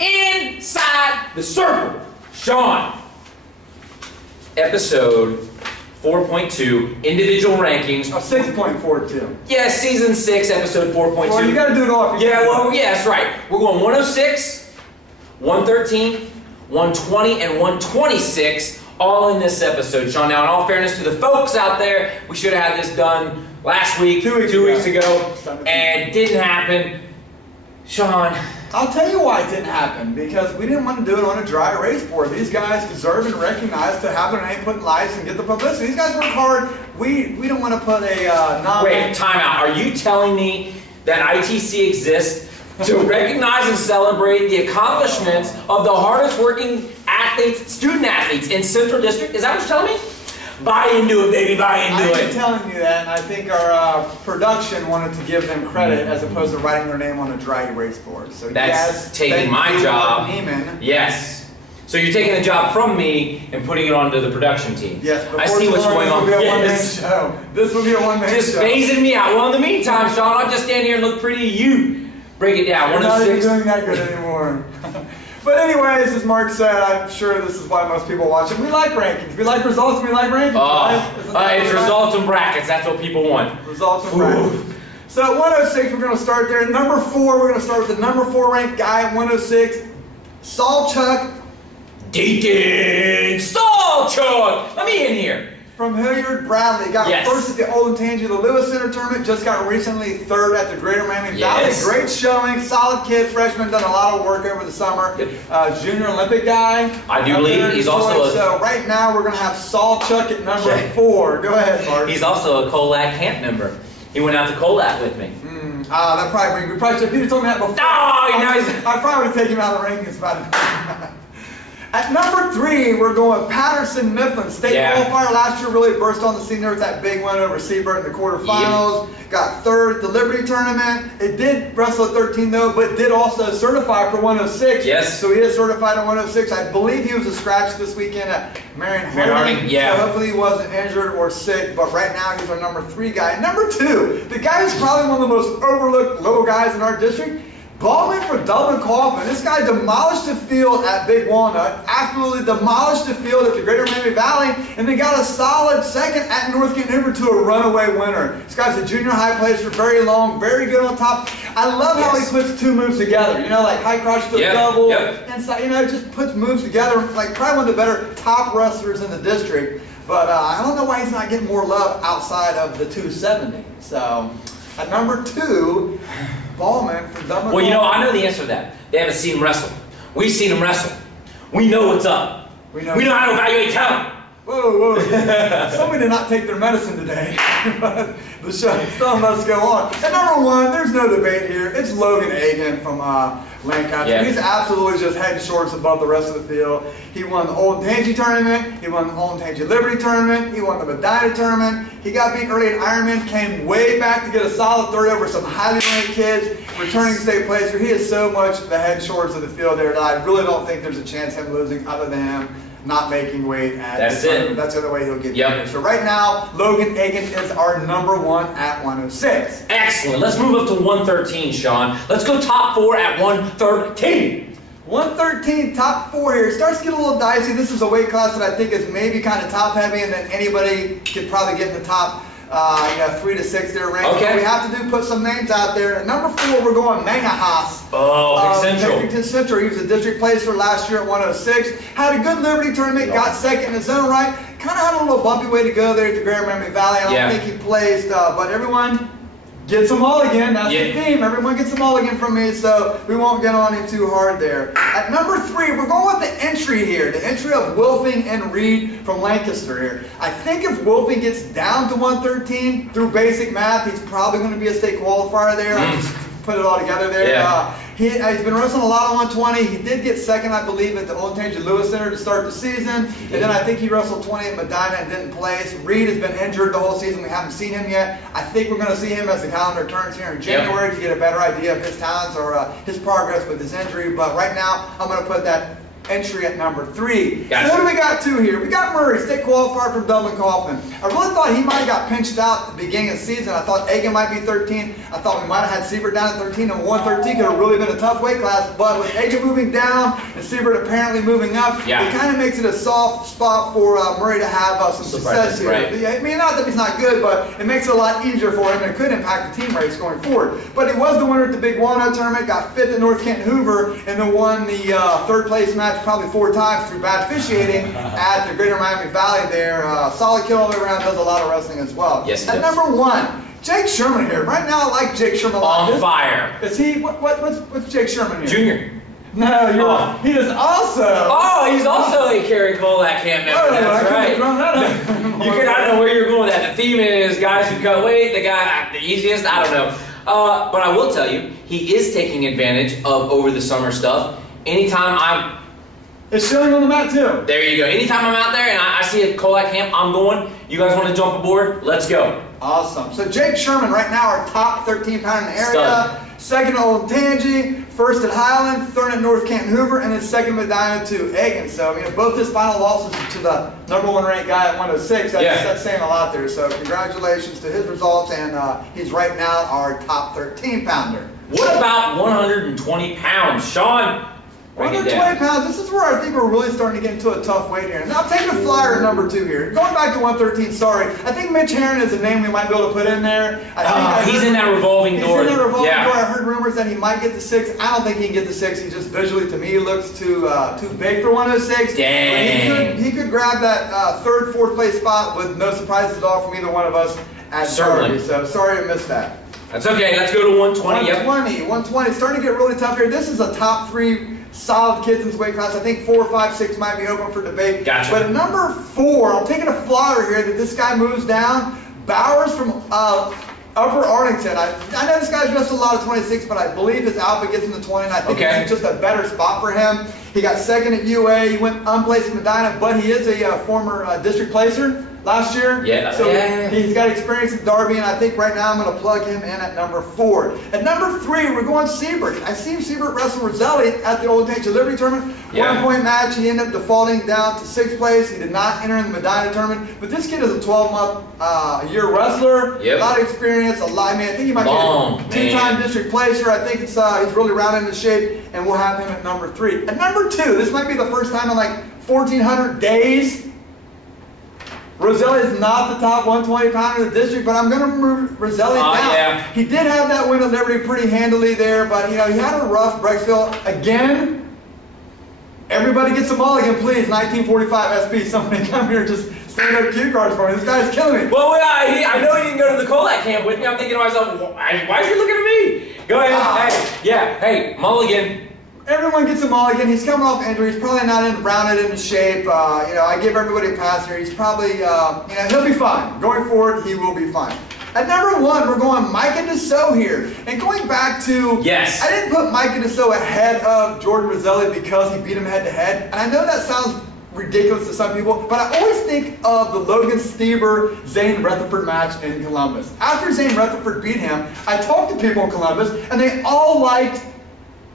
inside the circle. Sean, episode 4.2, individual rankings. Oh, 6.42. Yeah, season 6, episode 4.2. Well, you got to do it all. Yeah, well, yeah, that's right. We're going 106, 113, 120, and 126, all in this episode, Sean. Now, in all fairness to the folks out there, we should have had this done last week, 2 weeks ago, and it didn't happen. Sean. I'll tell you why it didn't happen, because we didn't want to do it on a dry erase board. These guys deserve and recognize to have their name put in lights and get the publicity. These guys work hard. We don't want to put a Wait, time out. Are you telling me that ITC exists to recognize and celebrate the accomplishments of the hardest working athletes, student athletes in Central District? Is that what you're telling me? Buy into it, baby, buy into it. I'm telling you that, and I think our production wanted to give them credit as opposed to writing their name on a dry erase board. So that's yes, taking my job. Neiman. Yes. So you're taking the job from me and putting it onto the production team. Yes, I see what's going on. This will be a one-man show. Just phasing me out. Well, in the meantime, Sean, I'll just stand here and look pretty at you. Break it down. We're not even doing that good anymore. But anyways, as Mark said, I'm sure this is why most people watch it. We like rankings. We like results. We like rankings. It's results and brackets. That's what people want. Results and brackets. So at 106, we're going to start there. Number 4, we're going to start with the number 4 ranked guy at 106, Sawchuck Deacon Sawchuck. Let me in here. From Hilliard Bradley. Got first at the Olentangy Lewis Center tournament. Just got recently third at the Greater Miami Valley. Great showing. Solid kid. Freshman. Done a lot of work over the summer. Junior Olympic guy. I do believe he's also So right now we're going to have Sawchuck at number 4. Go ahead, Mark. He's also a Colac camp member. He went out to Colac with me. That probably brings me. Probably should have told me that before. I probably would have taken him out of the rankings about it. At number 3, we're going Patterson Mifflin. State qualifier last year, really burst on the scene there with that big win over Seabird in the quarterfinals. Got third at the Liberty tournament. It did wrestle at 13 though, but did also certify for 106. Yes. So he is certified at 106. I believe he was a scratch this weekend at Marion Harding. Yeah. So hopefully he wasn't injured or sick, but right now he's our number 3 guy. And number 2, the guy who's probably one of the most overlooked little guys in our district, Ballman for Dublin Kaufman. This guy demolished the field at Big Walnut, absolutely demolished the field at the Greater Miami Valley, and then got a solid second at North Canton River to a runaway winner. This guy's a junior high placer, very long, very good on top. I love how he puts 2 moves together. You know, like high crotch to a double, inside, you know, just puts moves together. Like probably one of the better top wrestlers in the district. But I don't know why he's not getting more love outside of the 270. So at number 2, Ballman for Dublin. Well, you know, I know the answer to that. They haven't seen him wrestle. We've seen him wrestle. We know what's up. We know how to evaluate talent. Whoa, whoa. Somebody did not take their medicine today. But the show still must go on. At number 1, there's no debate here. It's Logan Agan from Lancaster. He's absolutely just head and shoulders above the rest of the field. He won the Olentangy tournament. He won the Olentangy Liberty tournament. He won the Medina tournament. He got beat early in Ironman, came way back to get a solid third over some highly ranked kids, returning state placer. He is so much the head and shoulders of the field there that I really don't think there's a chance of him losing other than him not making weight at That's it. That's the other way he'll get there. So right now, Logan Agan is our number 1 at 106. Excellent. Let's move up to 113, Sean. Let's go top 4 at 113. 113, top 4 here. It starts to get a little dicey. This is a weight class that I think is maybe kind of top heavy, and then anybody could probably get in the top 3 to 6 there range. Okay. But we have to put some names out there. At number 4, we're going Mangahas. Oh, Big Central. Pickerington Central. He was a district placer last year at 106. Had a good Liberty tournament. Got second in his own right. Kind of had a little bumpy way to go there at the Greater Miami Valley. I don't think he placed, but everyone gets them all again. That's the theme. Everyone gets them all again from me, so we won't get on it too hard there. At number 3, we're going with the entry here. The entry of Wolfing and Reed from Lancaster here. I think if Wolfing gets down to 113 through basic math, he's probably going to be a state qualifier there. I just put it all together there. He's been wrestling a lot on 120. He did get second, I believe, at the Olentangy Lewis Center to start the season. And then I think he wrestled 20 at Medina and didn't place. Reed has been injured the whole season. We haven't seen him yet. I think we're going to see him as the calendar turns here in January to get a better idea of his talents or his progress with his injury. But right now, I'm going to put that entry at number 3. Gotcha. So who do we got 2 here? We got Murray, state qualifier from Dublin Kaufman. I really thought he might have got pinched out at the beginning of the season. I thought Egan might be 13. I thought we might have had Siebert down at 13, and 113 could have really been a tough weight class. But with Egan moving down and Siebert apparently moving up, it kind of makes it a soft spot for Murray to have some success here. Right. I mean, not that he's not good, but it makes it a lot easier for him, and it could impact the team race going forward. But he was the winner at the Big Walnut tournament, got 5th at North Canton Hoover, and then won the 3rd place match probably 4 times through bad officiating at the Greater Miami Valley there. Solid kill all the way around, does a lot of wrestling as well. Yes, at number 1, Jake Sherman here. Right now, I like Jake Sherman a lot. On fire. Is he? What's Jake Sherman here? Junior. No, you're wrong. He is also. Oh, he's also a Kerry Colac camp member. That's right. You cannot know where you're going with that. The theme is guys who cut weight, the easiest, I don't know. But I will tell you, he is taking advantage of over the summer stuff. Anytime it's showing on the mat too. There you go. Anytime I'm out there and I see a Colac camp, I'm going. You guys want to jump aboard? Let's go. Awesome. So Jake Sherman right now our top 13-pounder in the area. Stud. 2nd at Olentangy, 1st at Highland, 3rd at North Canton Hoover, and then 2nd Medina to Egan. So both his final losses to the number 1 ranked guy at 106. That's saying a lot there. So congratulations to his results, and he's right now our top 13-pounder. What about 120 pounds, Sean? 120 pounds, this is where I think we're really starting to get into a tough weight here. Now I'm taking a flyer at number 2 here. Going back to 113, sorry. I think Mitch Herron is a name we might be able to put in there. He's in that revolving door. He's in that revolving door. I heard rumors that he might get the 6. I don't think he can get the 6. He just visually, to me, looks too big for 106. Dang. But he could grab that 3rd, 4th place spot with no surprises at all from either one of us at Derby. So sorry I missed that. That's okay. Let's go to 120. 120. Starting to get really tough here. This is a top 3 solid kids in this weight class. I think 4, 5, 6 might be open for debate. Gotcha. But at number 4, I'm taking a flyer here that this guy moves down. Bowers from Upper Arlington. I know this guy's wrestled a lot of 26, but I believe his alpha gets him to 20, and I think it's just a better spot for him. He got 2nd at UA. He went unplaced in Medina, but he is a former district placer last year. So he's got experience at Derby, and I think right now I'm going to plug him in at number 4. At number 3, we're going Siebert. I've seen Siebert wrestle Roselli at the Olentangy Liberty Tournament. 1-point match. He ended up defaulting down to 6th place. He did not enter in the Medina Tournament. But this kid is a 12-month year wrestler. A lot of experience. I think he might be a 2-time district placer. I think he's really rounded into shape, and we'll have him at number 3. At number 2, this might be the first time in like 1,400 days Roselli is not the top 120-pounder in the district, but I'm going to move Roselli down. He did have that win at Liberty pretty handily there, but he had a rough Brecksville. Again, everybody gets a mulligan, please. 1945 SP, somebody come here and just stand up cue cards for me. This guy's killing me. Well, I know he didn't go to the Colac camp with me. I'm thinking to myself, why is he looking at me? Go ahead. Hey, mulligan. Everyone gets a mulligan. He's coming off injury. He's probably not rounded into shape. I give everybody a pass here. He's probably, he'll be fine. Going forward, he will be fine. At number 1, we're going Micah Dussault here. And going back to, I didn't put Micah Dussault ahead of Jordan Roselli because he beat him head-to-head. And I know that sounds ridiculous to some people, but I always think of the Logan Stieber Zane Rutherford match in Columbus. After Zane Rutherford beat him, I talked to people in Columbus, and they all liked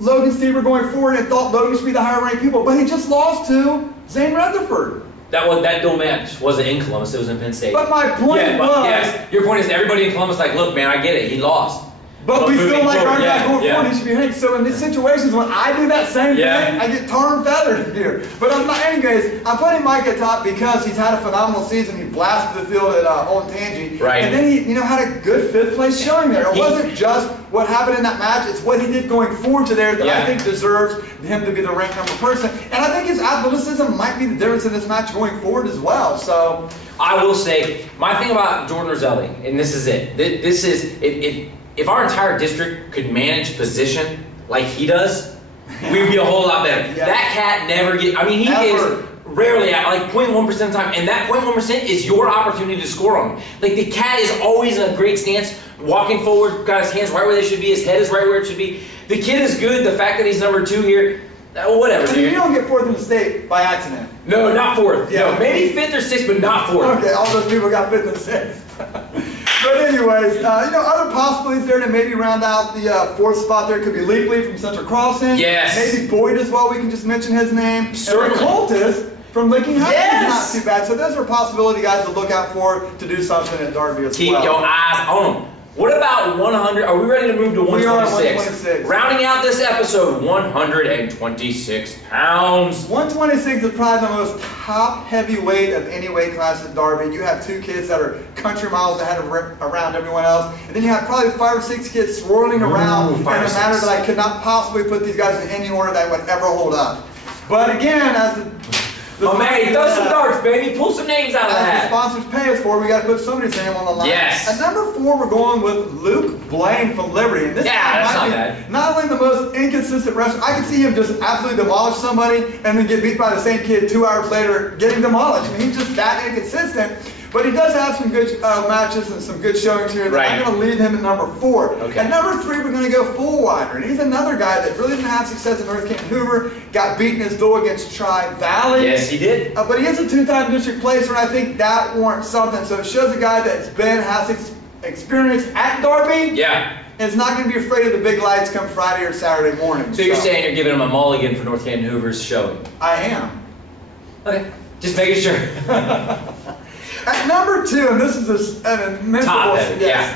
Logan Stieber going forward and thought Logan should be the higher ranked people, but he just lost to Zane Rutherford. That dual match wasn't in Columbus, it was in Penn State. But my point was... your point is everybody in Columbus like, look man, I get it, he lost. But we still like our guy going forward, he should be ranked. So in these situations, when I do that same thing, I get tar and feathered here. But anyways, I'm putting Mike at top because he's had a phenomenal season. He blasted the field at Olentangy. And then he had a good 5th place showing there. It wasn't just what happened in that match, it's what he did going forward to there that I think deserves him to be the ranked number person. And I think his athleticism might be the difference in this match going forward as well. So I will say, my thing about Jordan Roselli, and this is it, this is, if our entire district could manage position like he does, we'd be a whole lot better. That cat never gets, he is rarely at like 0.1% of the time, and that 0.1% is your opportunity to score on him. Like the cat is always in a great stance, walking forward, got his hands right where they should be, his head is right where it should be. The kid is good, the fact that he's number 2 here, whatever. You don't get 4th in the state by accident. No, not 4th. No, maybe 5th or 6th, but not 4th. Okay, all those people got 5th and 6th. But anyways, other possibilities there to maybe round out the fourth spot there could be Leapley from Central Crossing. Yes. Maybe Boyd as well. We can just mention his name. Certainly. And Cultus from Licking Heights Yes. is not too bad. So those are possibility guys to look out for to do something at Darby as Keep well. your eyes on them. What about 100? Are we ready to move to 126? We are at 126. Rounding out this episode, 126 pounds. 126 is probably the most top heavyweight of any weight class at Darby. You have two kids that are country miles ahead of around everyone else, and then you have probably 5 or 6 kids swirling around in a manner that I could not possibly put these guys in any order that would ever hold up. But again, as the man, throw some darts, baby. Pull some names out of as that. the sponsors pay us for, we got to put somebody's name on the line. Yes. At number 4, we're going with Luke Blaine from Liberty. And this guy that's might not be bad. not only the most inconsistent wrestler, I can see him just absolutely demolish somebody and then get beat by the same kid 2 hours later, getting demolished. I mean, he's just that inconsistent. But he does have some good matches and some good showings here. Right. I'm going to leave him at number 4. Okay. At number 3, we're going to go Fullwider. And he's another guy that really didn't have success in North Canton Hoover. Got beaten his duel against Tri-Valley. Yes, he did. But he is a 2-time district placer, and I think that warrants something. So it shows a guy that's has experience at Darby. Yeah. And is not going to be afraid of the big lights come Friday or Saturday morning. So you're saying you're giving him a mulligan for North Canton Hoover's showing? I am. Okay. Just making sure. At number 2, and this is an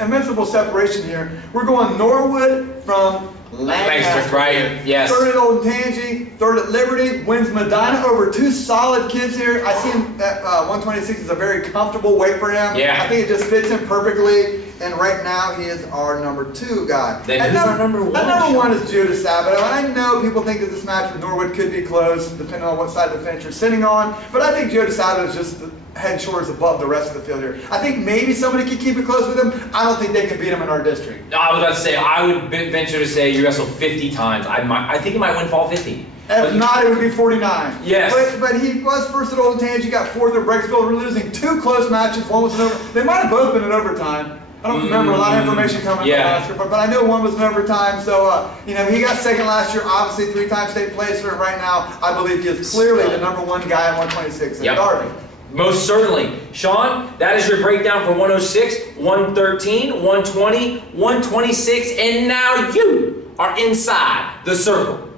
invincible separation here, we're going Norwood from Lancaster. Right, yes. 3rd at Old Tangy, 3rd at Liberty, wins Medina over 2 solid kids here. I see him at 126 is a very comfortable weight for him. Yeah. I think it just fits him perfectly, and right now he is our number 2 guy. Then who's our number 1? At number 1 is Judah Sabato, and I know people think that this match with Norwood could be close, depending on what side of the fence you're sitting on, but I think Judah Sabato is just head shoulders above the rest of the field here. I think maybe somebody could keep it close with him. I don't think they can beat him in our district. I was about to say, I would venture to say you wrestled 50 times. I think he might win fall 50. If not, it would be 49. Yes. But he was first at Old Tangy, got 4th at Breaksville. We're losing 2 close matches. One was an overtime. They might have both been in overtime. I don't remember a lot of information coming from last year, but I know one was in overtime. So, he got 2nd last year, obviously 3-time state placer, and right now I believe he is clearly the number 1 guy at 126 at Darby. Most certainly. Sean, that is your breakdown for 106, 113, 120, 126, and now you are inside the circle.